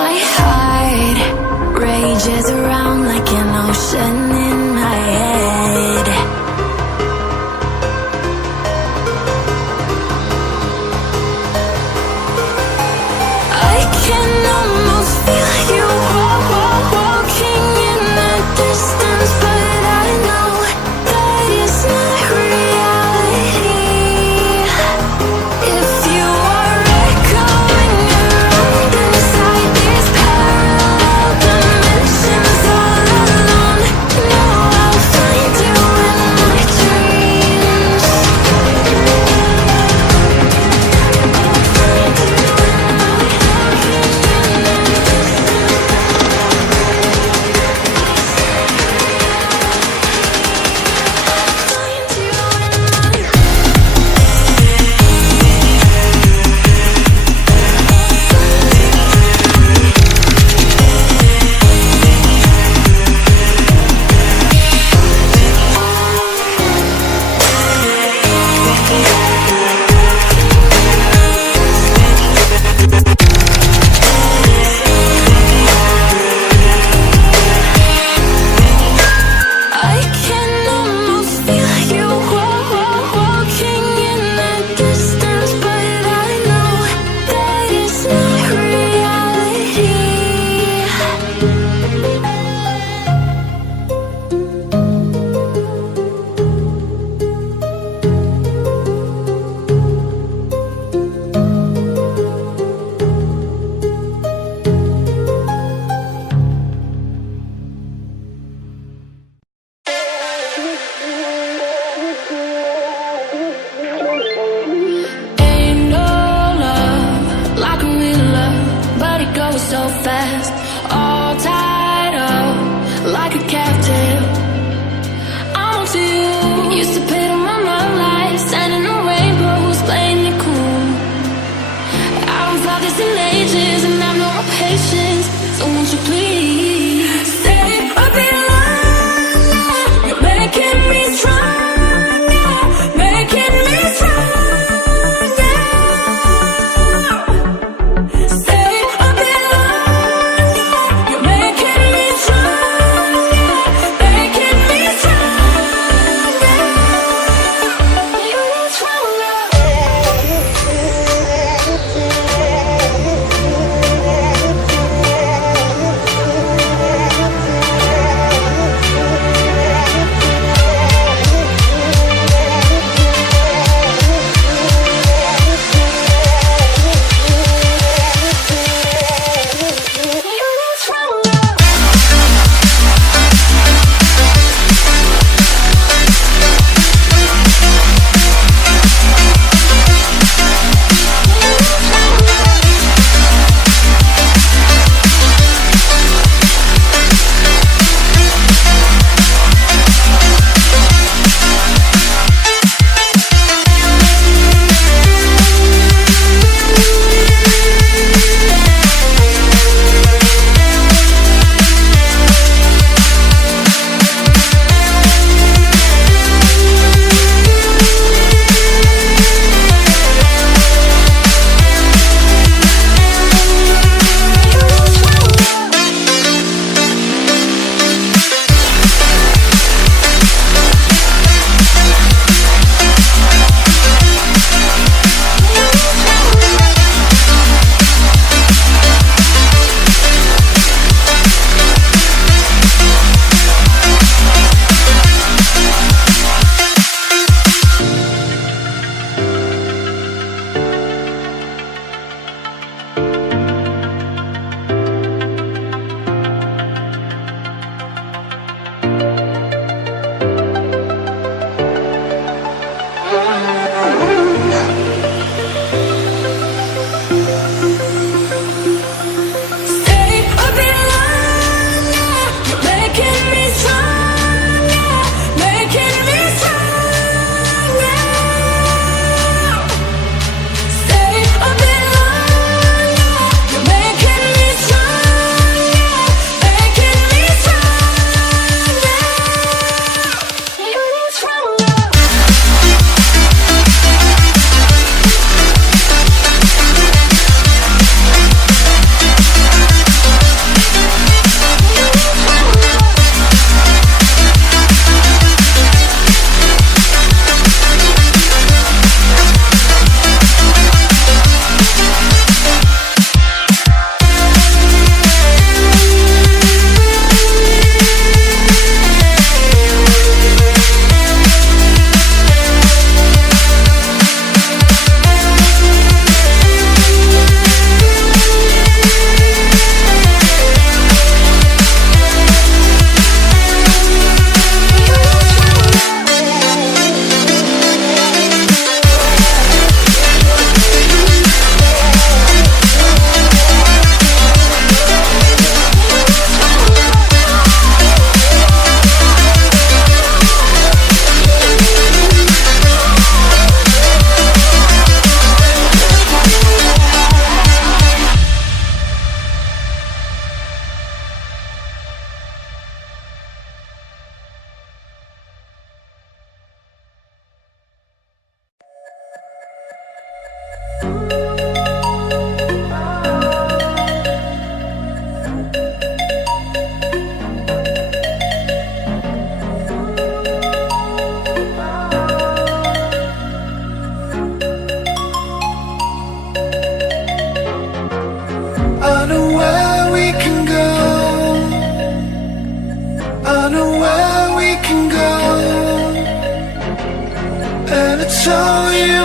My heart rages around like an ocean in my head. I can almost feel you walking in the distance, but I know that it's not reality. If you are echoing around inside these parallel dimensions all alone, know I'll find you in my dreams. I can almost feel you walking in the distance, but I know that it's not reality. Ain't no love like a real love, but it goes so fast. All tied up like a captive. I'm on to you. Used to pay on my life, sending no rainbows, playing it cool. I don't felt this in ages, and I've no more patience. So won't you please stay a bit longer? You're making me stronger, making me stronger. Stay a bit longer. So you